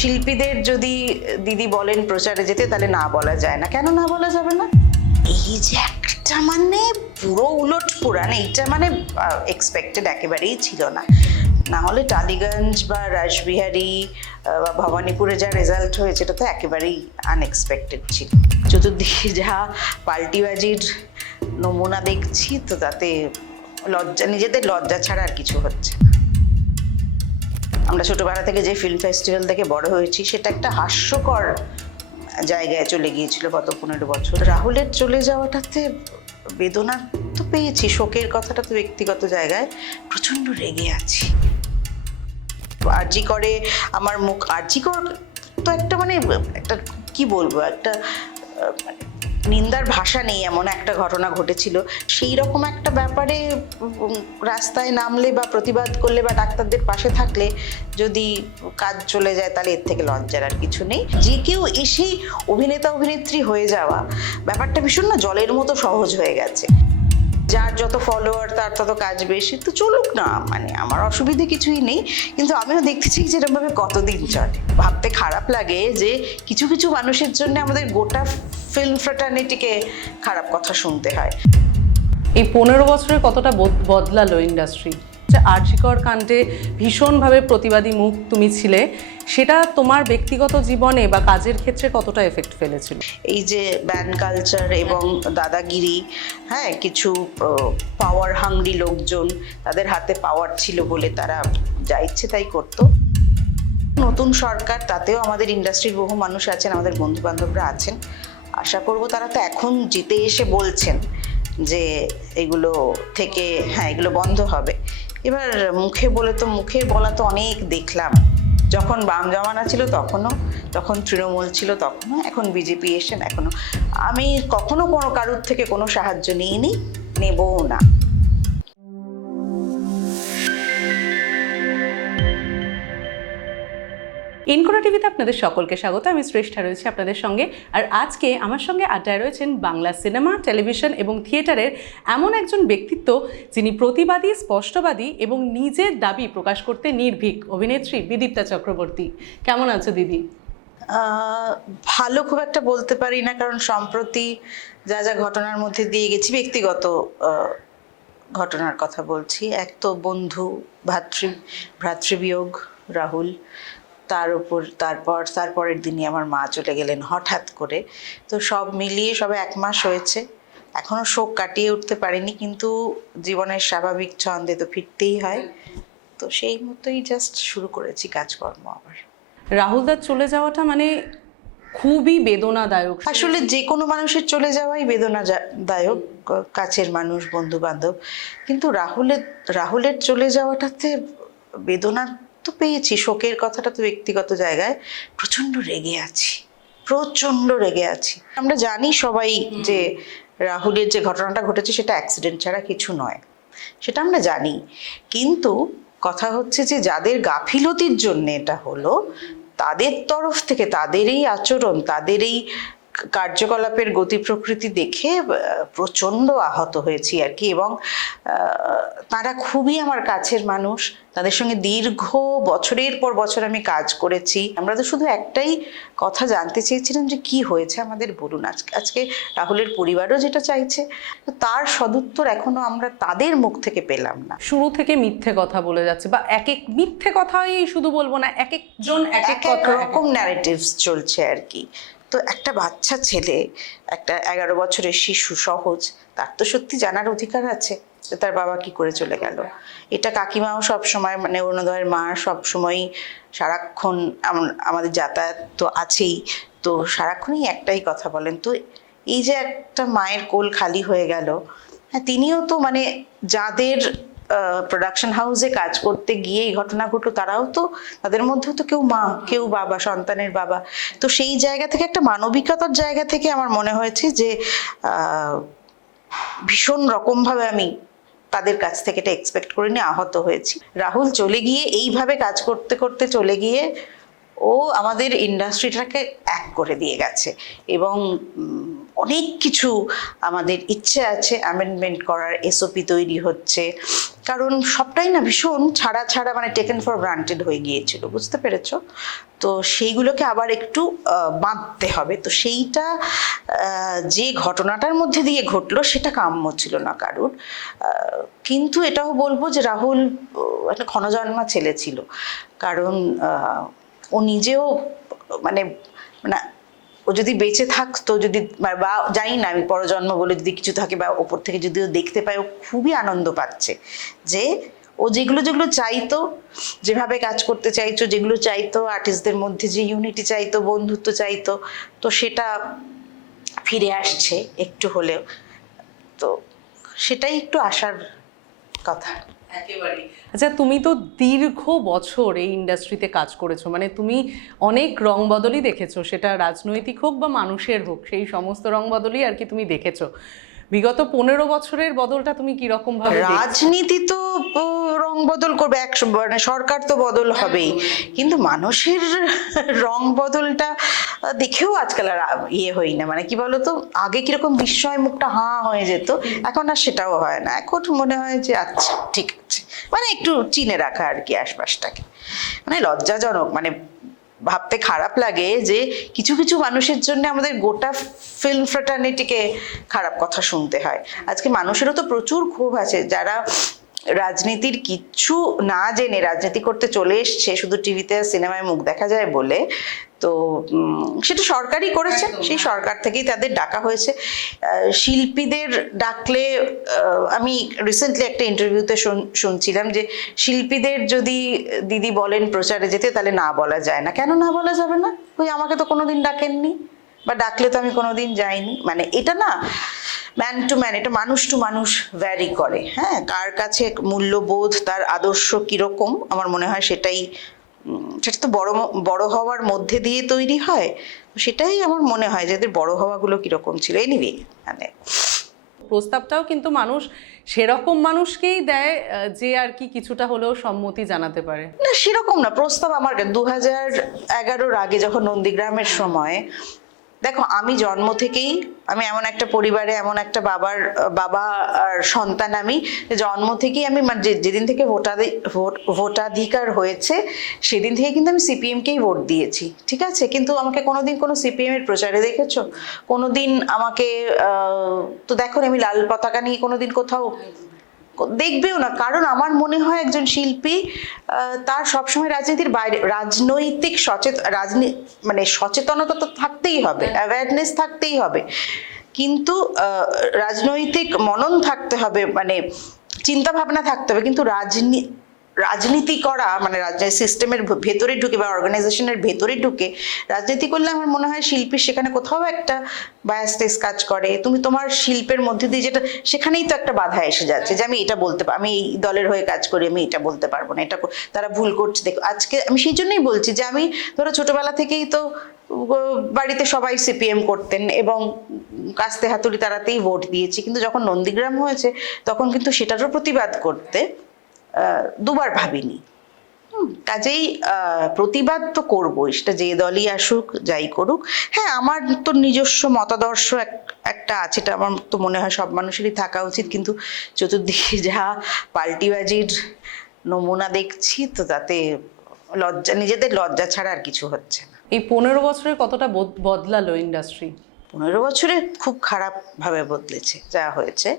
শিল্পীদের যদি দিদি বলেন প্রচারে যেতে, তাহলে না বলা যায় না। কেন না বলা যাবে না? এই যে একটা মানে পুরো উলট পুরাণ, এইটা মানে এক্সপেক্টেড একেবারেই ছিল না। না হলে টালিগঞ্জ বা রাসবিহারী বা ভবানীপুরে যা রেজাল্ট হয়েছে, এটা তো একেবারেই আনএক্সপেক্টেড ছিল। চতুর্দিকে যা পাল্টিবাজির নমুনা দেখছি, তো তাতে লজ্জা, নিজেদের লজ্জা ছাড়া আর কিছু হচ্ছে না। আমরা ছোটবেলা থেকে যে ফিল্ম ফেস্টিভ্যাল থেকে বড় হয়েছি, সেটা একটা হাস্যকর জায়গায় চলে গিয়েছিল গত 15 বছর। রাহুলের চলে যাওয়াটাতে বেদনা তো পেয়েছি, শোকের কথাটা তো ব্যক্তিগত জায়গায় প্রচন্ড রেগে আছি। আরজি করে আমার মুখ, আরজি কর তো একটা মানে একটা কি বলবো, একটা মানে নিন্দার ভাষা নেই, এমন একটা ঘটনা ঘটেছিল। সেই রকম একটা ব্যাপারে রাস্তায় নামলে বা প্রতিবাদ করলে বা ডাক্তারদের পাশে থাকলে যদি কাজ চলে যায়, তাহলে এর থেকে লজ্জার আর কিছু নেই। যে কেউ এসেই অভিনেতা অভিনেত্রী হয়ে যাওয়া ব্যাপারটা ভীষণ না জলের মতো সহজ হয়ে গেছে। যার যত ফলোয়ার তার তত কাজ বেশি, তো চলুক না, মানে আমার অসুবিধে কিছুই নেই। কিন্তু আমিও দেখতেছি যে এরকমভাবে কতদিন চলে। ভাবতে খারাপ লাগে যে কিছু কিছু মানুষের জন্য আমাদের গোটা ফিল্ম ফ্র্যাটার্নিটিকে খারাপ কথা শুনতে হয়। এই 15 বছরে কতটা বদলালো ইন্ডাস্ট্রি? আরজি কর কাণ্ডে ভীষণভাবে প্রতিবাদী মুখ তুমি ছিলে, সেটা তোমার ব্যক্তিগত জীবনে বা কাজের ক্ষেত্রে কতটা এফেক্ট ফেলেছিল? এই যে ব্যান কালচার এবং দাদাগিরি, হ্যাঁ, কিছু পাওয়ার হাংরি লোকজন, তাদের হাতে পাওয়ার ছিল বলে তারা যা ইচ্ছে তাই করতো। নতুন সরকার, তাতেও আমাদের ইন্ডাস্ট্রির বহু মানুষ আছেন, আমাদের বন্ধু বান্ধবরা আছেন। আশা করব তারা তো এখন জিতে এসে বলছেন যে এগুলো থেকে, হ্যাঁ, এগুলো বন্ধ হবে। এবার মুখে বলে তো, মুখে বলা তো অনেক দেখলাম। যখন বাম জমানা ছিল তখনও, তখন তৃণমূল ছিল তখনও, এখন বিজেপি এসেন এখনো। আমি কখনো কোনো কারুর থেকে কোনো সাহায্য নিইনি, নেবও না। ইনকোনা টিভিতে আপনাদের সকলকে স্বাগত। আমি শ্রেষ্ঠা রয়েছি আপনাদের সঙ্গে। আর আজকে আমার সঙ্গে আড্ডায় রয়েছেন বাংলা সিনেমা, টেলিভিশন এবং থিয়েটারের এমন একজন ব্যক্তিত্ব, যিনি প্রতিবাদী, স্পষ্টবাদী এবং নিজের দাবি প্রকাশ করতে নির্ভীক, অভিনেত্রী বিদীপ্তা চক্রবর্তী। কেমন আছো দিদি? ভালো খুব একটা বলতে পারি না, কারণ সম্প্রতি যা যা ঘটনার মধ্যে দিয়ে গেছি, ব্যক্তিগত ঘটনার কথা বলছি। এক তো বন্ধু, ভ্রাতৃবিয়োগ রাহুল, তারপরের দিনই আমার মা চলে গেলেন হঠাৎ করে। তো সব মিলিয়ে সবে 1 মাস হয়েছে, এখনো শোক কাটিয়ে উঠতে পারিনি, কিন্তু জীবনের স্বাভাবিক ছন্দে তো ফিরতেই হয়। তো সেই মতোই জাস্ট শুরু করেছি কাজকর্ম আবার। রাহুলদার চলে যাওয়াটা মানে খুবই বেদনাদায়ক। আসলে যে কোনো মানুষের চলে যাওয়াই বেদনাদায়ক, কাছের মানুষ, বন্ধু বান্ধব। কিন্তু রাহুলের চলে যাওয়াটাতে বেদনা তো পেয়েছি, শোকের কথাটা তো ব্যক্তিগত জায়গায় প্রচন্ড রেগে আছি, প্রচন্ড রেগে আছি। আমরা জানি সবাই যে রাহুলের যে ঘটনাটা ঘটেছে সেটা অ্যাক্সিডেন্ট ছাড়া কিছু নয়, সেটা আমরা জানি। কিন্তু কথা হচ্ছে যে যাদের গাফিলতির জন্য এটা হলো, তাদের তরফ থেকে তাদের এই আচরণ, তাদের এই কার্যকলাপের গতি প্রকৃতি দেখে প্রচন্ড আহত হয়েছি আর কি। এবং তারা খুবই আমার কাছের মানুষ, তাদের সঙ্গে দীর্ঘ বছরের পর বছর আমি কাজ করেছি। আমরা তো শুধু একটাই কথা জানতে চেয়েছিলাম যে কি হয়েছে আমাদের বলুন। আজকে রাহুলের পরিবারও যেটা চাইছে, তার সদুত্তর এখনো আমরা তাদের মুখ থেকে পেলাম না। শুরু থেকে মিথ্যে কথা বলে যাচ্ছে, বা এক এক মিথ্যে কথাই শুধু বলবো না, এক একজন এক এক রকম ন্যারেটিভস চলছে আর কি। তো একটা বাচ্চা ছেলে, একটা 11 বছরের শিশু, সহজ, তার তো সত্যি জানার অধিকার আছে যে তার বাবা কি করে চলে গেল। এটা কাকিমাও সবসময়, মানে অরুণোদয়ের মা সবসময়ই সারাক্ষণ, আমাদের যাতায়াত তো আছেই, তো সারাক্ষণই একটাই কথা বলেন। তো এই যে একটা মায়ের কোল খালি হয়ে গেল, হ্যাঁ, তিনিও তো মানে যাদের প্রোডাকশন হাউসে কাজ করতে গিয়ে এই ঘটনা ঘটলো, তারাও তো, তাদের মধ্যেও তো কেউ মা, কেউ বাবা, সন্তানের বাবা। তো সেই জায়গা থেকে, একটা মানবিকতার জায়গা থেকে আমার মনে হয়েছে যে ভীষণ রকমভাবে আমি তাদের কাছ থেকে এটা এক্সপেক্ট করিনি, আহত হয়েছি। রাহুল চলে গিয়ে এইভাবে কাজ করতে করতে চলে গিয়ে ও আমাদের ইন্ডাস্ট্রিটাকে এক করে দিয়ে গেছে এবং অনেক কিছু আমাদের ইচ্ছে আছে অ্যামেন্ডমেন্ট করার, এসওপি তৈরি হচ্ছে, কারণ সবটাই না ভীষণ ছাড়া ছাড়া মানে টেকেন ফর গ্রান্টেড হয়ে গিয়েছিল, বুঝতে পেরেছো? তো সেইগুলোকে আবার একটু বাঁধতে হবে। তো সেইটা যে ঘটনাটার মধ্যে দিয়ে ঘটলো সেটা কাম্য ছিল না কারুর। কিন্তু এটাও বলবো যে রাহুল একটা ক্ষণজন্মা ছেলে ছিল, কারণ ও নিজেও মানে মানে ও যদি বেঁচে থাকতো, যদি বা জানি না আমি পরজন্ম বলে যদি কিছু থাকে বা ওপর থেকে যদি ও দেখতে পায়, ও খুবই আনন্দ পাচ্ছে যে ও যেগুলো যেগুলো চাইতো, যেভাবে কাজ করতে চাইতো, যেগুলো চাইতো আর্টিস্টদের মধ্যে যে ইউনিটি চাইতো, বন্ধুত্ব চাইতো, তো সেটা ফিরে আসছে একটু হলেও। তো সেটাই একটু আশার কথা। একেবারেই। আচ্ছা, তুমি তো দীর্ঘ বছর এই ইন্ডাস্ট্রিতে কাজ করেছো, মানে তুমি অনেক রং বদলই দেখেছো, সেটা রাজনৈতিক হোক বা মানুষের হোক, সেই সমস্ত রং বদলই আর কি তুমি দেখেছো। বিগত 15 বছরের বদলটা তুমি কিরকম ভাবে দেখছো? রাজনীতি তো রং বদল করবে, মানে সরকার তো বদল হবেই, কিন্তু মানুষের রং বদলটা দেখেও আজকাল আর ইয়ে হই না, মানে কি বলতো, আগে কিরকম বিস্ময় মুখটা হাঁ হয়ে যেত, এখন আর সেটাও হয় না। এখন মনে হয় যে আচ্ছা ঠিক আছে, মানে একটু চিনে রাখা আর কি আশপাশটাকে। মানে লজ্জাজনক, মানে ভাবতে খারাপ লাগে যে কিছু কিছু মানুষের জন্য আমাদের গোটা ফিল্ম ফ্র্যাটার্নিটিকে খারাপ কথা শুনতে হয়। আজকে মানুষেরও তো প্রচুর ক্ষোভ আছে যারা রাজনীতির কিচ্ছু না জেনে রাজনীতি করতে চলে এসছে শুধু টিভিতে সিনেমায় মুখ দেখা যায় বলে। তো সেটা সরকারই করেছে, সেই সরকার থেকেই তাদের ডাকা হয়েছে। শিল্পীদের ডাকলে আমি রিসেন্টলি একটা ইন্টারভিউতে শুনছিলাম যে শিল্পীদের যদি দিদি বলেন প্রচারে যেতে, তাহলে না বলা যায় না। কেন না বলা যাবে না? ওই আমাকে তো কোনোদিন ডাকেননি, বা ডাকলে তো আমি কোনোদিন যাইনি। মানে এটা না ম্যান টু ম্যান, এটা মানুষ টু মানুষ ভ্যারি করে। হ্যাঁ, কার কাছে মূল্যবোধ, তার আদর্শ কিরকম, আমার মনে হয় সেটাই সেটা তো বড় হওয়ার মধ্যে দিয়ে তৈরি হয়। সেটাই আমার মনে হয় যে এদের বড় হওয়াগুলো কিরকম ছিল। এনিওয়ে, মানে প্রস্তাবটাও কিন্তু মানুষ সেরকম মানুষকেই দেয় যে আর কি কিছুটা হলেও সম্মতি জানাতে পারে। না সেরকম না, প্রস্তাব আমার 2011-র আগে যখন নন্দীগ্রামের সময়, দেখো আমি জন্ম থেকেই, আমি এমন একটা পরিবারে, এমন একটা বাবা আর সন্তান, আমি জন্ম থেকেই আমি যেদিন থেকে ভোটাধিকার হয়েছে সেদিন থেকে কিন্তু আমি সিপিএমকেই ভোট দিয়েছি, ঠিক আছে? কিন্তু আমাকে কোনোদিন কোনো সিপিএম এর প্রচারে দেখেছো? কোনোদিন আমাকে তো দেখো আমি লাল পতাকা নিয়ে কোনোদিন কোথাও দেখবেও না। কারণ আমার মনে হয় একজন শিল্পী তার সবসময় রাজনীতির বাইরে রাজনৈতিক মানে সচেতনতা তো থাকতেই হবে, অ্যাওয়ারনেস থাকতেই হবে, কিন্তু রাজনৈতিক মনন থাকতে হবে, মানে চিন্তা ভাবনা থাকতে হবে। কিন্তু রাজনীতি করা মানে সিস্টেমের ভেতরে ঢুকে বা অর্গানাইজেশনের ভেতরে ঢুকে রাজনীতি করলে আমার মনে হয় শিল্পীর সেখানে কোথাও একটা বায়াসনেস কাজ করে। তুমি তোমার শিল্পের মধ্যে দিয়ে যেটা, সেখানেই তো একটা বাধা এসে যাচ্ছে যে আমি এটা বলতে পারি, আমি এই দলের হয়ে কাজ করি, আমি এটা বলতে পারবো না, এটা তারা ভুল করছে। দেখো আজকে আমি সেই জন্যই বলছি যে আমি ধরো ছোটবেলা থেকেই তো বাড়িতে সবাই সিপিএম করতেন এবং কাস্তে হাতুড়ি তারাতেই ভোট দিয়েছি, কিন্তু যখন নন্দীগ্রাম হয়েছে তখন কিন্তু সেটারও প্রতিবাদ করতে দুবার ভাবিনি। কাজেই প্রতিবাদ তো করবোই, সেটা যে দলই আসুক, যাই করুক। হ্যাঁ, আমার তো নিজস্ব মতাদর্শ একটা আছে, এটা আমার তো মনে হয় সব মানুষেরই থাকা উচিত, কিন্তু চতুর্দিকে যা পাল্টিবাজির নমুনা দেখছি, তো তাতে নিজেদের লজ্জা ছাড়া আর কিছু হচ্ছে না। এই 15 বছরের কতটা বদলালো ইন্ডাস্ট্রি? 15 বছরে খুব খারাপভাবে বদলেছে যা হয়েছে।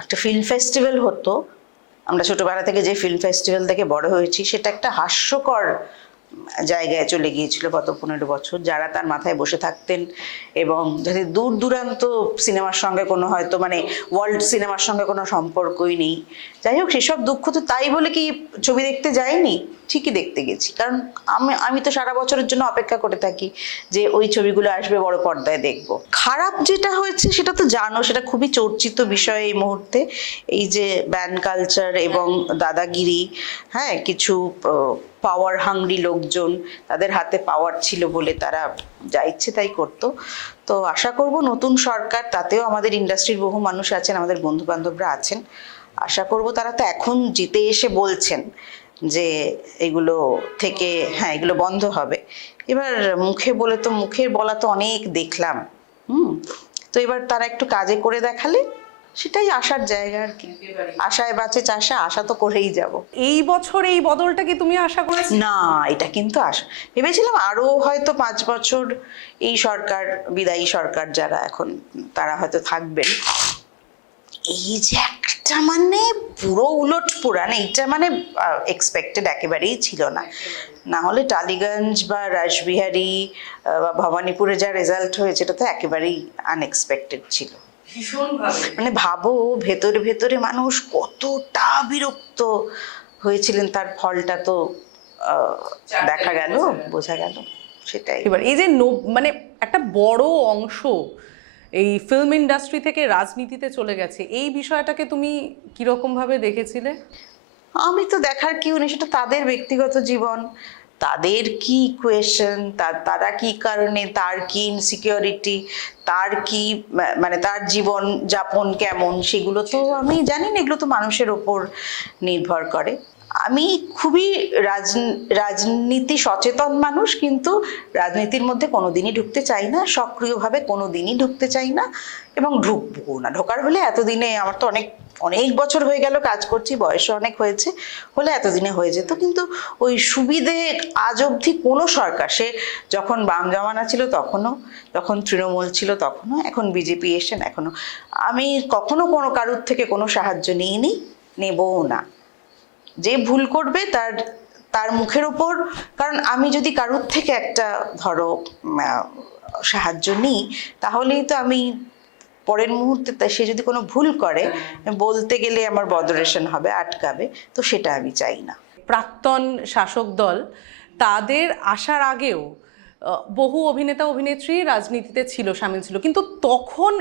একটা ফিল্ম ফেস্টিভ্যাল হতো, আমরা ছোটবেলা থেকে যে ফিল্ম ফেস্টিভ্যাল থেকে বড় হয়েছি, সেটা একটা হাস্যকর জায়গায় চলে গিয়েছিল গত 15 বছর। যারা তার মাথায় বসে থাকতেন এবং যাদের দূর দূরান্ত সিনেমার সঙ্গে কোনো হয়তো মানে ওয়ার্ল্ড সিনেমার সঙ্গে কোনো সম্পর্কই নেই, যাই হোক, সেসব দুঃখ তো তাই বলে কি ছবি দেখতে যাইনি, ঠিকই দেখতে গেছি। কারণ আমি তো সারা বছরের জন্য অপেক্ষা করে থাকি যে ওই ছবিগুলো আসবে, বড় পর্দায় দেখবো। খারাপ যেটা হয়েছে সেটা তো জানো, সেটা খুবই চর্চিত বিষয় এই মুহূর্তে, এই যে ব্যান কালচার এবং দাদাগিরি। হ্যাঁ, কিছু পাওয়ার হাংরি লোকজন, তাদের হাতে পাওয়ার ছিল বলে তারা যা ইচ্ছে তাই করতো। তো আশা করব নতুন সরকার, তাতেও আমাদের ইন্ডাস্ট্রির বহু মানুষ আছেন, আমাদের বন্ধু বান্ধবরা আছেন, আশা করব তারা তো এখন জিতে এসে বলছেন যে এগুলো থেকে হ্যাঁ এগুলো বন্ধ হবে। এবার মুখে বলে তো মুখের বলা তো অনেক দেখলাম, তো এবার তারা একটু কাজে করে দেখালে সেটাই আশার জায়গা আর কি। আশায় বাঁচে চাষা, আশা তো করেই যাব। এই বছর এই বদলটা কি তুমি আশা করেছো? না, এটা কিন্তু আশা ভেবেছিলাম আরো হয়তো 5 বছর এই সরকার, বিদায়ী সরকার যারা এখন তারা হয়তো থাকবেন। এই যে একটা মানে পুরো উলট পুরাণ, এইটা মানে এক্সপেক্টেড একেবারেই ছিল না। না হলে টালিগঞ্জ বা রাসবিহারী বা ভবানীপুরে যা রেজাল্ট হয়েছে এটা তো একেবারেই আনএক্সপেক্টেড ছিল। মানে ভাবো ভেতরে ভেতরে মানুষ কতটা বিরক্ত হয়েছিলেন, তার ফলটা তো দেখা গেল, বোঝা গেল। সেটাই এবার এই যে মানে একটা বড় অংশ এই ফিল্ম ইন্ডাস্ট্রি থেকে রাজনীতিতে চলে গেছে, এই বিষয়টাকে তুমি কিরকম ভাবে দেখেছিলে? আমি তো দেখার কেউ নেই, সেটা তাদের ব্যক্তিগত জীবন, তাদের কি কোয়েশ্চেন, তারা কি কারণে, তার কি ইনসিকিউরিটি, তার কি মানে তার জীবন যাপন কেমন, সেগুলো তো আমি জানি না, এগুলো তো মানুষের ওপর নির্ভর করে। আমি খুবই রাজনীতি সচেতন মানুষ, কিন্তু রাজনীতির মধ্যে কোনোদিনই ঢুকতে চাই না, সক্রিয়ভাবে কোনোদিনই ঢুকতে চাই না, এবং ঢুকবো না। ঢোকার হলে এতদিনে, আমার তো অনেক অনেক বছর হয়ে গেল কাজ করছি, বয়সও অনেক হয়েছে, হলে এতদিনে হয়ে যেত। কিন্তু ওই সুবিধে আজ অবধি কোনো সরকার, সে যখন বাম জমানা ছিল তখনও, যখন তৃণমূল ছিল তখনও, এখন বিজেপি এসেছেন এখনো, আমি কখনো কোনো কারুর থেকে কোনো সাহায্য নিইনি, নেবও না। যে ভুল করবে তার মুখের উপর, কারণ আমি যদি কারুর থেকে একটা ধরো সাহায্য নিই, তাহলেই তো আমি পরের মুহূর্তে সে যদি কোনো ভুল করে বলতে গেলে আমার বদরেশন হবে, আটকাবে, তো সেটা আমি চাই না। প্রাক্তন শাসক দল তাদের আসার আগেও বহু অভিনেতা অভিনেত্রী রাজনীতিতে ছিল, সামিল ছিল, কিন্তু তখন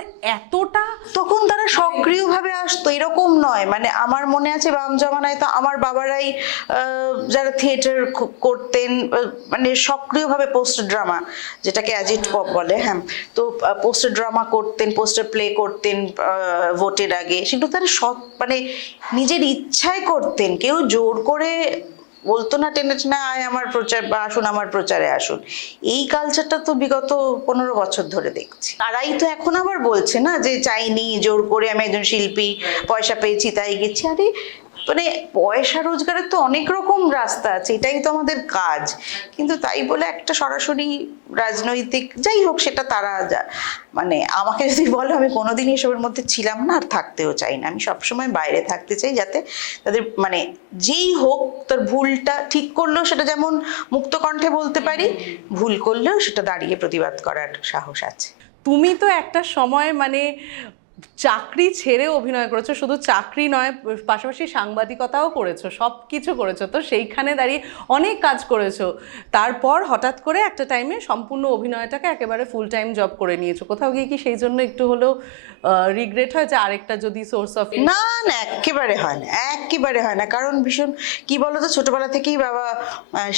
তারা সক্রিয়ভাবে আসতো এরকম নয়। মানে আমার মনে আছে বাম জমানায় তো আমার বাবারাই যারা থিয়েটার করতেন, মানে সক্রিয়ভাবে পোস্টার ড্রামা, যেটাকে অ্যাজিট পপ বলে, হ্যাঁ, তো পোস্টার ড্রামা করতেন, পোস্টার প্লে করতেন ভোটের আগে, সেগুলো তারা মানে নিজের ইচ্ছায় করতেন, কেউ জোর করে বলতো না, টেনে টেনে আয় আমার প্রচার বা আসুন আমার প্রচারে আসুন। এই কালচারটা তো বিগত 15 বছর ধরে দেখছি। তারাই তো এখন আবার বলছে না যে চাইনি, জোর করে আমি একজন শিল্পী, পয়সা পেয়েছি তাই গেছি। আরে মানে পয়সা রোজগারের তো অনেক রকম রাস্তা আছে, এটাই তো আমাদের কাজ। কিন্তু তাই বলে একটা সরাসরি রাজনৈতিক, যাই হোক সেটা তারা মানে আমাকে যদি বলো, আমি কোনোদিনই এসবের মধ্যে ছিলাম না, আর থাকতেও চাই না। আমি সবসময় বাইরে থাকতে চাই, যাতে তাদের মানে যেই হোক তার ভুলটা ঠিক করলেও সেটা যেমন মুক্ত কণ্ঠে বলতে পারি, ভুল করলেও সেটা দাঁড়িয়ে প্রতিবাদ করার সাহস আছে। তুমি তো একটা সময় মানে চাকরি ছেড়ে অভিনয় করেছো, শুধু চাকরি নয়, পাশাপাশি সাংবাদিকতাও করেছো, সব কিছু করেছো, তো সেইখানে দাঁড়িয়ে অনেক কাজ করেছো। তারপর হঠাৎ করে একটা টাইমে সম্পূর্ণ অভিনয়টাকে একেবারে ফুল টাইম জব করে নিয়েছো। কোথাও গিয়ে কি সেই জন্য একটু হলেও রিগ্রেট হয় যে আরেকটা যদি সোর্স অফ? না না, একেবারে হয় না, একেবারে হয় না। কারণ ভীষণ কি বলতো, ছোটবেলা থেকেই বাবা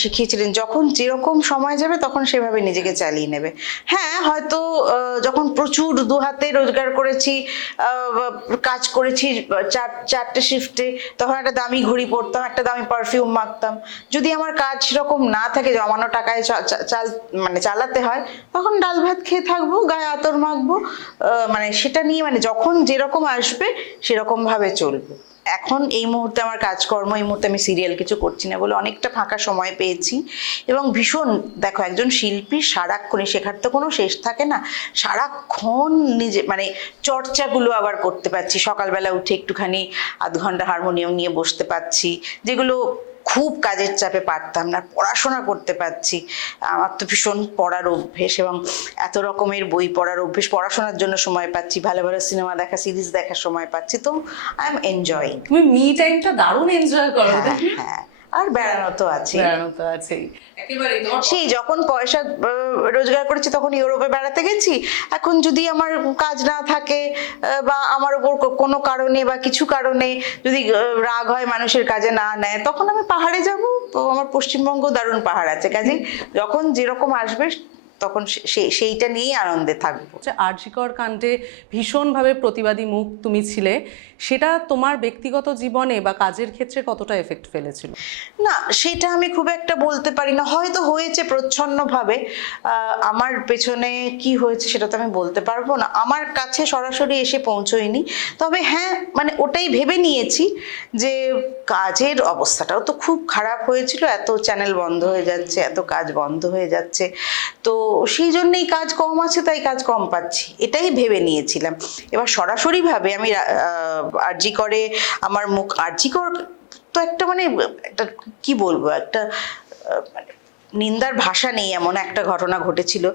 শিখিয়েছিলেন, যখন যেরকম সময় যাবে তখন সেভাবে নিজেকে চালিয়ে নেবে। হ্যাঁ, হয়তো যখন প্রচুর দু হাতে রোজগার করেছি, কাজ করেছি চারটে শিফটে, তখন একটা দামি ঘড়ি পরতাম, একটা দামি পারফিউম মাখতাম। যদি আমার কাজ সেরকম না থাকে, জমানো টাকায় মানে চালাতে হয়, তখন ডাল ভাত খেয়ে থাকবো, গায়ে আতর মাখবো, মানে সেটা নিয়ে, মানে যখন যেরকম আসবে সেরকম ভাবে চলবো। এখন এই মুহূর্তে আমার কাজকর্ম, এই মুহূর্তে আমি সিরিয়াল কিছু করছি না বলে অনেকটা ফাঁকা সময় পেয়েছি, এবং ভীষণ, দেখো একজন শিল্পী সারাক্ষণই, শেখার তো কোনো শেষ থাকে না, সারাক্ষণ নিজে মানে চর্চাগুলো আবার করতে পারছি। সকালবেলা উঠে একটুখানি আধ ঘন্টা হারমোনিয়াম নিয়ে বসতে পারছি, যেগুলো খুব কাজের চাপে পারতাম না। পড়াশোনা করতে পারছি, আমার তো ভীষণ পড়ার অভ্যেস, এবং এত রকমের বই পড়ার অভ্যেস, পড়াশোনার জন্য সময় পাচ্ছি, ভালো ভালো সিনেমা দেখা, সিরিজ দেখার সময় পাচ্ছি, তো আই এম এনজয়িং। তুমি মি টাইমটা দারুণ এনজয় করো। হ্যাঁ, আর বেড়ানো তো আছে, সেই যখন পয়সা রোজগার করেছি তখন ইউরোপে বেড়াতে গেছি। এখন যদি আমার কাজ না থাকে, বা আমার উপর কোনো কারণে বা কিছু কারণে যদি রাগ হয়, মানুষের কাজে না নেয়, তখন আমি পাহাড়ে যাব। তো আমার পশ্চিমবঙ্গ দারুণ পাহাড় আছে, কাজে যখন যেরকম আসবে তখন সেইটা নিয়েই আনন্দে থাকবো। আরজিকর কাণ্ডে ভীষণভাবে প্রতিবাদী মুখ তুমি ছিলে, সেটা তোমার ব্যক্তিগত জীবনে বা কাজের ক্ষেত্রে কতটা এফেক্ট ফেলেছিল? না, সেটা আমি খুব একটা বলতে পারি না, হয়তো হয়েছে প্রচ্ছন্নভাবে। আমার পেছনে কি হয়েছে সেটা তো আমি বলতে পারবো না, আমার কাছে সরাসরি এসে পৌঁছয়নি। তবে হ্যাঁ, মানে ওটাই ভেবে নিয়েছি যে কাজের অবস্থাটাও তো খুব খারাপ হয়েছিল, এত চ্যানেল বন্ধ হয়ে যাচ্ছে, এত কাজ বন্ধ হয়ে যাচ্ছে, তো সেই জন্যই কাজ কম আছে, তাই কাজ কম পাচ্ছি, এটাই ভেবে নিয়েছিলাম। এবার সরাসরিভাবে আমি আরজি করে আমার মুখ, আরজি কর তো একটা মানে একটা কি বলবো, একটা মানে নিন্দার ভাষা নেই, এমন একটা ঘটনা ঘটেছিল।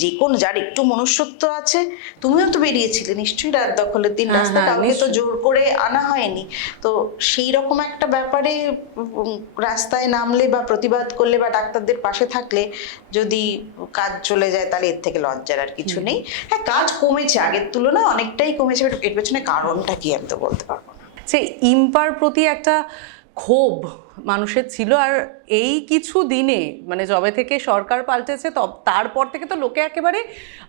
যে কোনো যার একটু মনুষ্যত্ব আছে, তুমিও তো বেরিয়েছিলে নিশ্চয়ই রাত দখলের দিন, রাস্তা কাউকে তো জোর করে আনা হয়নি, তো সেই রকম একটা ব্যাপারে রাস্তায় নামলে বা প্রতিবাদ করলে বা ডাক্তারদের পাশে থাকলে যদি কাজ চলে যায়, তাহলে এর থেকে লজ্জার আর কিছু নেই। হ্যাঁ, কাজ কমেছে, আগের তুলনায় অনেকটাই কমেছে, এর পেছনে কারণটা কি আমি তো বলতে পারবো না। যে ইম্পার প্রতি একটা ক্ষোভ মানুষের ছিল, আর এই কিছু দিনে মানে যবে থেকে সরকার পাল্টেছে তারপর থেকে তো লোকে একেবারে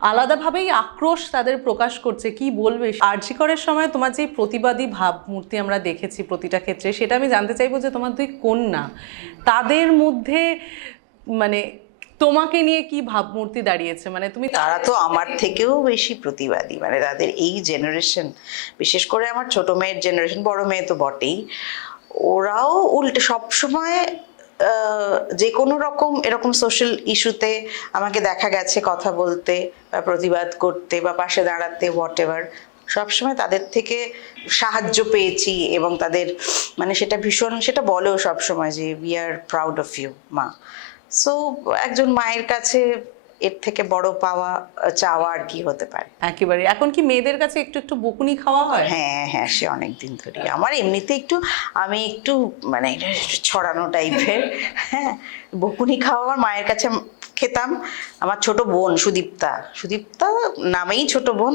আলাদাভাবেই আক্রোশ তাদের প্রকাশ করছে। কি বলবে আরজি করের সময় তোমার যে প্রতিবাদী ভাবমূর্তি আমরা দেখেছি প্রতিটা ক্ষেত্রে, সেটা আমি জানতে চাইবো যে তোমার দুই কন্যা, তাদের মধ্যে মানে তোমাকে নিয়ে কি ভাবমূর্তি দাঁড়িয়েছে? মানে তুমি তারা তো আমার থেকেও বেশি প্রতিবাদী, মানে তাদের এই জেনারেশন, বিশেষ করে আমার ছোট মেয়ের জেনারেশন, বড় মেয়ে তো বটেই, ওরাও উল্টে সবসময় যে কোনো রকম এরকম সোশ্যাল ইস্যুতে আমাকে দেখা গেছে কথা বলতে বা প্রতিবাদ করতে বা পাশে দাঁড়াতে, হোয়াট এভার, সবসময় তাদের থেকে সাহায্য পেয়েছি। এবং তাদের মানে সেটা ভীষণ, সেটা বলেও সবসময় যে we are proud of you মা। সো একজন মায়ের কাছে এর থেকে বড় পাওয়া চাওয়া আর কি হতে পারে। একেবারে। এখন কি মেয়েদের কাছে একটু একটু বকুনি খাওয়া হয়? হ্যাঁ হ্যাঁ, সে অনেকদিন ধরে। আমার এমনিতে একটু, আমি একটু মানে ছড়ানো টাইপের, হ্যাঁ, বকুনি খাওয়া আমার মায়ের কাছে খেতাম। আমার ছোট বোন সুদীপ্তা, সুদীপ্তা নামেই ছোট বোন,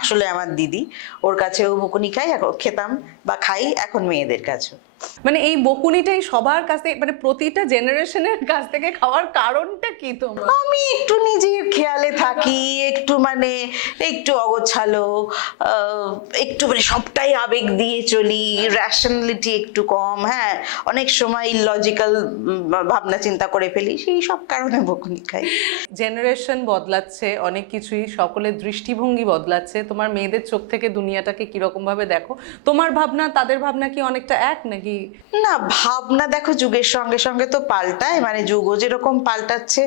আসলে আমার দিদি, ওর কাছেও বকুনি খাই, খেতাম বা খাই এখন মেয়েদের কাছেও। মানে এই বকুনিটাই সবার কাছ থেকে, মানে প্রতিটা জেনারেশনের কাছ থেকে খাওয়ার কারণটা কি তোমার? আমি একটু নিজের খেয়ালে থাকি, একটু মানে একটু অগোছালো, একটু মানে সবটাই আবেগ দিয়ে চলি, র্যাশনালিটি একটু কম, হ্যাঁ, অনেক সময় ইলজিক্যাল ভাবনা চিন্তা করে ফেলি, সেই সব কারণে বকুনি খাই। জেনারেশন বদলাচ্ছে, অনেক কিছুই, সকলের দৃষ্টিভঙ্গি বদলাচ্ছে। তোমার মেয়েদের চোখ থেকে দুনিয়াটাকে কিরকম ভাবে দেখো? তোমার ভাবনা তাদের ভাবনা কি অনেকটা এক নাকি? না, ভাবনা দেখো যুগের সঙ্গে সঙ্গে তো পাল্টায়, মানে যুগও যেরকম পাল্টাচ্ছে,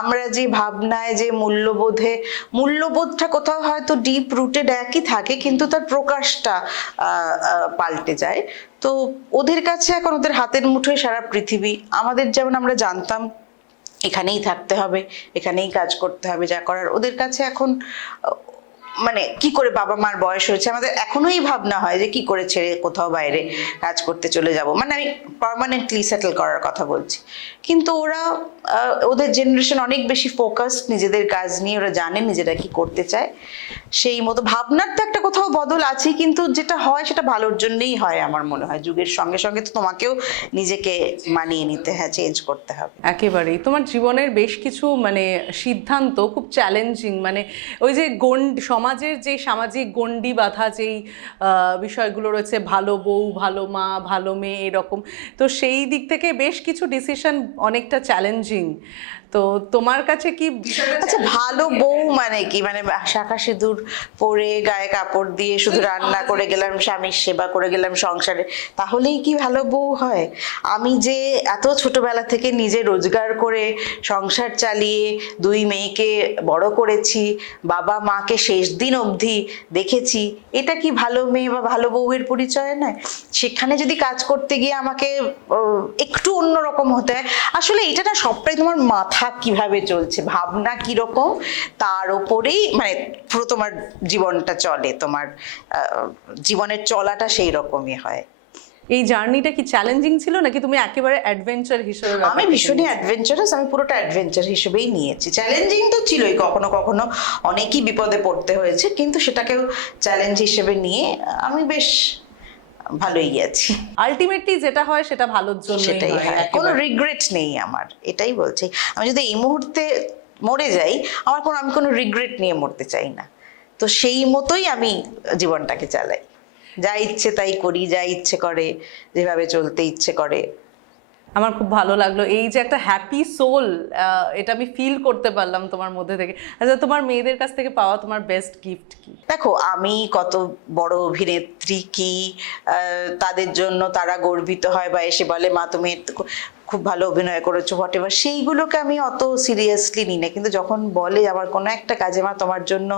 আমরা যে ভাবনায় যে মূল্যবোধে, মূল্যবোধটা কোথাও হয়তো ডিপ রুটেড একই থাকে, কিন্তু তার প্রকাশটা পাল্টে যায়। তো ওদের কাছে এখন ওদের হাতের মুঠোয় সারা পৃথিবী। আমাদের যেমন আমরা জানতাম এখানেই থাকতে হবে, এখানেই কাজ করতে হবে, যা করার, ওদের কাছে এখন মানে কি করে, বাবা মার বয়স হয়েছে, আমাদের এখনোই ভাবনা হয় যে কি করে ছেড়ে কোথাও বাইরে কাজ করতে চলে যাব, মানে আমি পার্মানেন্টলি সেটেল করার কথা বলছি। কিন্তু ওরা ওদের জেনারেশন অনেক বেশি ফোকাসড নিজেদের কাজ নিয়ে, ওরা জানে নিজেরা কি করতে চায়, সেই মতো ভাবনার তো একটা কোথাও বদল আছে, কিন্তু যেটা হয় সেটা ভালোর জন্যই হয় আমার মনে হয়। যুগের সঙ্গে সঙ্গে তো তোমাকেও নিজেকে মানিয়ে নিতে, হ্যাঁ, চেঞ্জ করতে হবে। একেবারেই। তোমার জীবনের বেশ কিছু মানে সিদ্ধান্ত খুব চ্যালেঞ্জিং, মানে ওই যে সমাজের যে সামাজিক গণ্ডি বাঁধা যেই বিষয়গুলো রয়েছে, ভালো বউ, ভালো মা, ভালো মেয়ে, এরকম, তো সেই দিক থেকে বেশ কিছু ডিসিশন অনেকটা চ্যালেঞ্জিং। তো তোমার কাছে কি? আচ্ছা, ভালো বউ মানে কি? মানে শাঁখা সিঁদুর পরে গায়ে কাপড় দিয়ে শুধু রান্না করে গেলাম, স্বামীর সেবা করে গেলাম সংসারে, তাহলেই কি ভালো বউ হয়? আমি যে এত ছোটবেলা থেকে নিজে রোজগার করে সংসার চালিয়ে দুই মেয়েকে বড় করেছি, বাবা মাকে শেষ দিন অবধি দেখেছি, এটা কি ভালো মেয়ে বা ভালো বউয়ের পরিচয় নয়? সেখানে যদি কাজ করতে গিয়ে আমাকে একটু অন্যরকম হতে হয়, আসলে এটা না সবটাই তোমার মাথা কিভাবে চলছে, ভাবনা কিরকম, তার উপরেই মানে পুরো তোমার জীবনটা চলে, তোমার জীবনের চলাটা সেই রকমই হয়। এই জার্নিটা কি চ্যালেঞ্জিং ছিল নাকি তুমি একেবারে অ্যাডভেঞ্চার হিসেবে? আমি ভীষণই অ্যাডভেঞ্চারাস, আমি পুরোটা অ্যাডভেঞ্চার হিসেবেই নিয়েছি। চ্যালেঞ্জিং তো ছিলই, কখনো কখনো অনেকই বিপদে পড়তে হয়েছে, কিন্তু সেটাকেও চ্যালেঞ্জ হিসেবে নিয়ে আমি বেশ ভালোই গেছি। আলটিমেটলি যেটা হয় সেটা ভালোর জন্য, সেটাই হয়, কোনো রিগ্রেট নেই আমার, এটাই বলছি। আমি যদি এই মুহূর্তে মরে যাই, আমি কোনো রিগ্রেট নিয়ে মরতে চাই না। তো সেই মতোই আমি জীবনটাকে চালাই, যা ইচ্ছে তাই করি, যা ইচ্ছে করে, যেভাবে চলতে ইচ্ছে করে। আমার খুব ভালো লাগলো এই যে একটা হ্যাপি সোল, এটা আমি ফিল করতে পারলাম তোমার মধ্যে থেকে। আচ্ছা, তোমার মেয়েদের কাছ থেকে পাওয়া তোমার বেস্ট গিফট কি? দেখো, আমি কত বড় অভিনেত্রী কি, তাদের জন্য তারা গর্বিত হয় বা এসে বলে মা তুমি খুব ভালো অভিনয় করেছো, হোয়াট এভার, সেইগুলোকে আমি অত সিরিয়াসলি নিই না। কিন্তু যখন বলে আমার কোনো একটা কাজে মা তোমার জন্য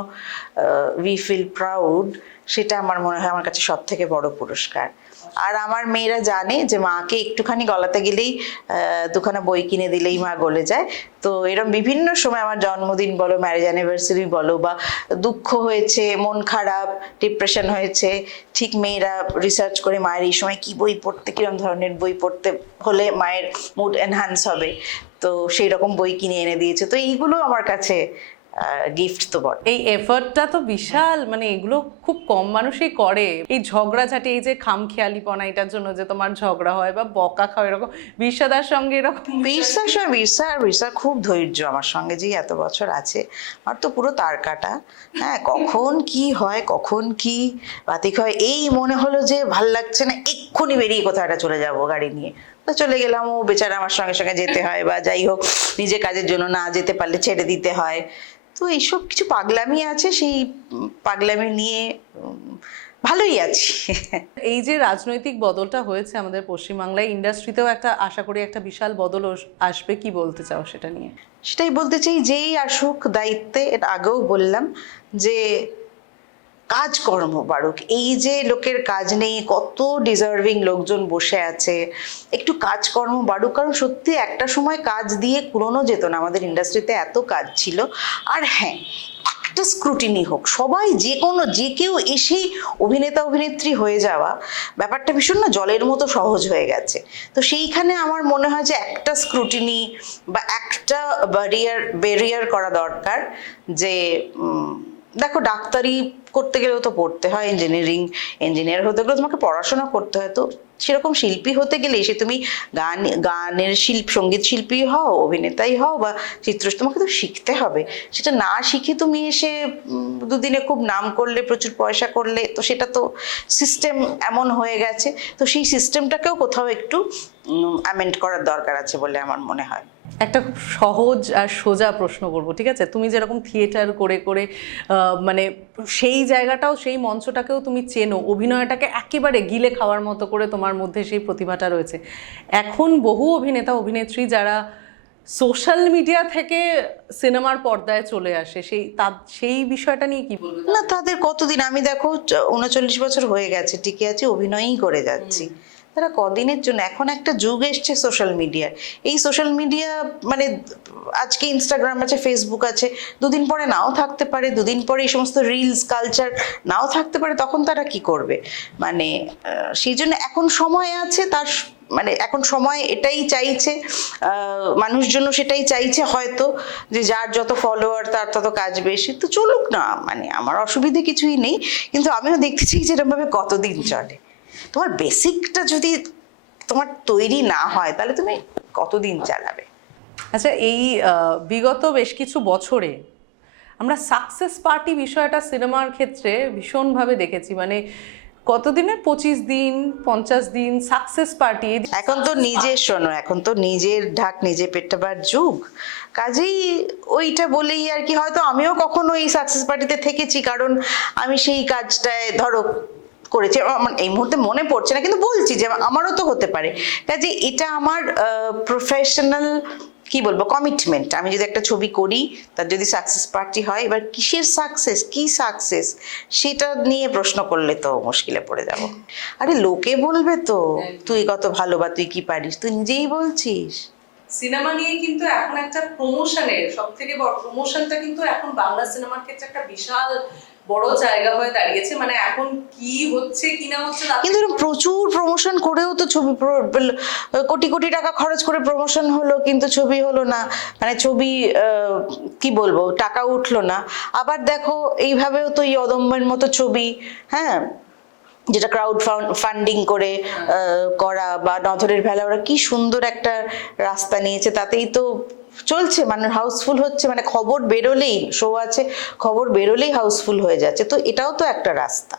উই ফিল প্রাউড, সেটা আমার মনে হয় আমার কাছে সব থেকে বড় পুরস্কার। আর আমার মেয়েরা জানে যে মাকে একটুখানি গলাতে গেলেই দুখানা বই কিনে দিলেই মা গলে যায়। তো এরকম বিভিন্ন সময় আমার জন্মদিন বলো, ম্যারেজ অ্যানিভার্সারি বলো, বা দুঃখ হয়েছে, মন খারাপ, ডিপ্রেশন হয়েছে, ঠিক মেয়েরা রিসার্চ করে মায়ের এই সময় কি বই পড়তে, কিরকম ধরনের বই পড়তে হলে মায়ের মুড এনহান্স হবে, তো সেই রকম বই কিনে এনে দিয়েছে। তো এইগুলো আমার কাছে গিফট তো বটে। এই এফর্টটা তো বিশাল, মানে এগুলো খুব কম মানুষই করে। এই ঝগড়াঝাটি, এই যে খামখেয়ালিপনা, এটার জন্য যে তোমার ঝগড়া হয় বা বকা খাও, এরকম বিরসাদার সঙ্গে এরকম? বিরসা খুব ধৈর্য আমার সঙ্গে, যে এত বছর আছে আমার তো পুরো তার কাটা। হ্যাঁ, কখন কি হয়, কখন কি বাতিক হয়, এই মনে হলো যে ভাল লাগছে না, এক্ষুনি বেরিয়ে কোথাও একটা চলে যাব গাড়ি নিয়ে, তো চলে গেলাম। ও বেচারা আমার সঙ্গে সঙ্গে যেতে হয়, বা যাই হোক নিজে কাজের জন্য না যেতে পারলে ছেড়ে দিতে হয়। তো এইসব কিছু পাগলামি আছে, সেই পাগলামি নিয়ে ভালোই আছি। এই যে রাজনৈতিক বদলটা হয়েছে আমাদের পশ্চিমবাংলায়, ইন্ডাস্ট্রিতেও একটা আশা করি একটা বিশাল বদল আসবে, কি বলতে চাও সেটা নিয়ে? সেটাই বলতে চাই, যেই আসুক দায়িত্বে, এটা আগেও বললাম যে কাজকর্ম বাড়ুক। এই যে লোকের কাজ নেই, কত ডিজার্ভিং লোকজন বসে আছে, একটু কাজকর্ম বাড়ুক। কারণ সত্যি একটা সময় কাজ দিয়ে কুলোনো যেত না, আমাদের ইন্ডাস্ট্রিতে এত কাজ ছিল। আর হ্যাঁ, একটা স্ক্রুটিনি হোক, সবাই যে কেউ এসেই অভিনেতা অভিনেত্রী হয়ে যাওয়া ব্যাপারটা ভীষণ না জলের মতো সহজ হয়ে গেছে। তো সেইখানে আমার মনে হয় যে একটা স্ক্রুটিনি বা একটা ব্যারিয়ার করা দরকার। যে দেখো, ডাক্তারি করতে গেলেও তো পড়তে হয়, ইঞ্জিনিয়ার হতে গেলেও তোমাকে পড়াশোনা করতে হয়। তো সেরকম শিল্পী হতে গেলে এসে তুমি গানের সঙ্গীত শিল্পী হও, অভিনেতাই হও বা তোমাকে তো শিখতে হবে। সেটা না শিখে তুমি এসে দুদিনে খুব নাম করলে, প্রচুর পয়সা করলে, তো সেটা তো সিস্টেম এমন হয়ে গেছে। তো সেই সিস্টেমটাকেও কোথাও একটু অ্যামেন্ড করার দরকার আছে বলে আমার মনে হয়। একটা খুব সহজ আর সোজা প্রশ্ন করবো, ঠিক আছে? তুমি যেরকম থিয়েটার করে করে মানে সেই জায়গাটাও, সেই মঞ্চটাকেও তুমি চেনো, অভিনয়টাকে একেবারে গিলে খাওয়ার মতো করে তোমার মধ্যে সেই প্রতিভাটা রয়েছে। এখন বহু অভিনেতা অভিনেত্রী যারা সোশ্যাল মিডিয়া থেকে সিনেমার পর্দায় চলে আসে, সেই বিষয়টা নিয়ে কি বলবো? না, তাদের কতদিন, আমি দেখো 39 বছর হয়ে গেছে টিকে আছি, অভিনয়ই করে যাচ্ছি। তারা কদিনের জন্য, এখন একটা যুগ এসছে সোশ্যাল মিডিয়ার। এই সোশ্যাল মিডিয়া মানে আজকে ইনস্টাগ্রাম আছে, ফেসবুক আছে, দুদিন পরে নাও থাকতে পারে, দুদিন পরে এই সমস্ত রিলস কালচার নাও থাকতে পারে, তখন তারা কি করবে? মানে সেই জন্য এখন সময় আছে, মানে এখন সময় এটাই চাইছে, মানুষজন সেটাই চাইছে হয়তো, যে যার যত ফলোয়ার তার তত কাজ বেশি, তো চলুক না, মানে আমার অসুবিধে কিছুই নেই। কিন্তু আমিও দেখতে চাই যে এরকমভাবে কতদিন চলে। তোমার বেসিকটা যদি তোমার তৈরি না হয়, তাহলে তুমি কতদিন চালাবে? আচ্ছা, এই বিগত বেশ কিছু বছরে আমরা সাকসেস পার্টি বিষয়টা সিনেমার ক্ষেত্রে ভীষণভাবে দেখেছি। মানে কতদিনের 25 দিন 50 দিন সাকসেস পার্টি। এখন তো এখন তো নিজের ঢাক নিজে পেটাবার যুগ, কাজেই ওইটা বলেই আর কি। হয়তো আমিও কখনো এই সাকসেস পার্টিতে থেকেছি, কারণ আমি সেই কাজটায় ধরো করেছি। আমার এই মুহূর্তে মনে পড়ছে না, কিন্তু বলছি যে আমারও তো হতে পারে। কাজে এটা আমার প্রফেশনাল কি বলবো, কমিটমেন্ট। আমি যদি একটা ছবি করি, তার যদি সাকসেস পার্টি হয়, এবার কিসের সাকসেস, কি সাকসেস, সেটা নিয়ে প্রশ্ন করলে তো মুশকিলে পড়ে যাব। আরে লোকে বলবে তো তুই কত ভালো বা তুই কি পারিস, তুই নিজেই বলছিস। সিনেমা নিয়ে কিন্তু এখন একটা প্রমোশনের সব থেকে বড় প্রমোশনটা কিন্তু এখন বাংলা সিনেমার ক্ষেত্রে একটা বিশাল বড় জায়গা হয়ে দাঁড়িয়েছে। মানে এখন কি হচ্ছে কি না হচ্ছে, কিন্তু প্রচুর প্রমোশন করেও তো ছবি কোটি কোটি টাকা খরচ করে প্রমোশন হলো, কিন্তু ছবি হলো না। মানে ছবি কি বলবো, টাকা উঠলো না। আবার দেখো এইভাবেও তো এই অদম্যের মতো ছবি, হ্যাঁ, যেটা ক্রাউড ফান্ডিং করে করা, বা নধরের ভেলা, ওরা কি সুন্দর একটা রাস্তা নিয়েছে, তাতেই তো চলছে, মানে হাউসফুল হচ্ছে, মানে খবর বেরোলেই শো আছে, খবর বেরোলেই হাউসফুল হয়ে যাচ্ছে, তো এটাও তো একটা রাস্তা।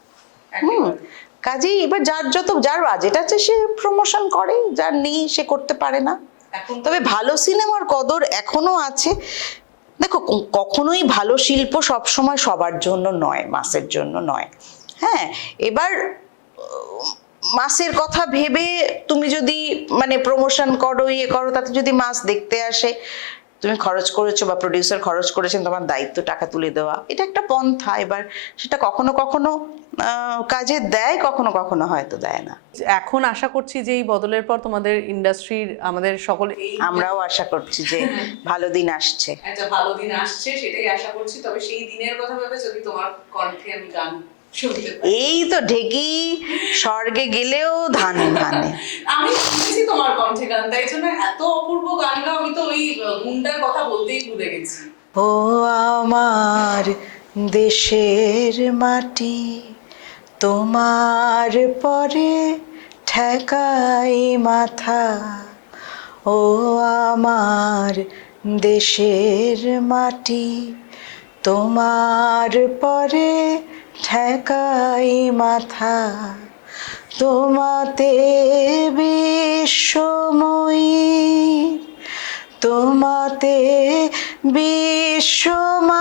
কাজেই এবার যার বাজেট আছে সে প্রমোশন করে, যার নেই সে করতে পারে না। তবে ভালো সিনেমার কদর এখনো আছে। দেখো, কখনোই ভালো শিল্প সবসময় সবার জন্য নয়, মাসের জন্য নয়। হ্যাঁ, এবার মাসের কথা ভেবে তুমি যদি মানে প্রমোশন করো, ইয়ে করো, তাতে যদি মাস দেখতে আসে, তুমি খরচ করেছো বা প্রডিউসার খরচ করেছেন, তোমার দায়িত্ব টাকা তুলে দেওয়া, এটা একটা পন্থা। এবার সেটা কখনো কখনো কাজে দেয়, কখনো কখনো হয়তো দেয় না। এখন আশা করছি যে এই বদলের পর তোমাদের ইন্ডাস্ট্রির আমাদের সকল আমরাও আশা করছি যে ভালো দিন আসছে। একটা ভালো দিন আসছে, সেটাই আশা করছি। তবে সেই দিনের কথা ভেবে যদি তোমার কণ্ঠে আমি গান শুনতে পাই। এই তো ঢেকি স্বর্গে গেলেও ধানে ধানে। আমি শুনেছি তোমার কণ্ঠে গান, তাই জন্য এত অপূর্ব গান গাও, আমি তো ওই গুণটার কথা বলতেই ভুলে গেছি। ও আমার দেশের মাটি, তোমার পরে ঠেকাই মাথা। ও আমার দেশের মাটি, তোমার পরে ঠেকাই মাথা। তোমাতে বিশ্বময়ী, তোমাতে বিশ্বমায়ের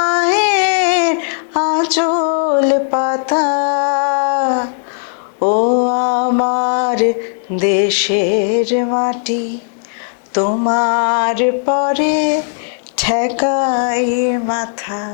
আঁচল পাতা। ও আমার দেশের মাটি, তোমার পরে ঠেকাই মাথা।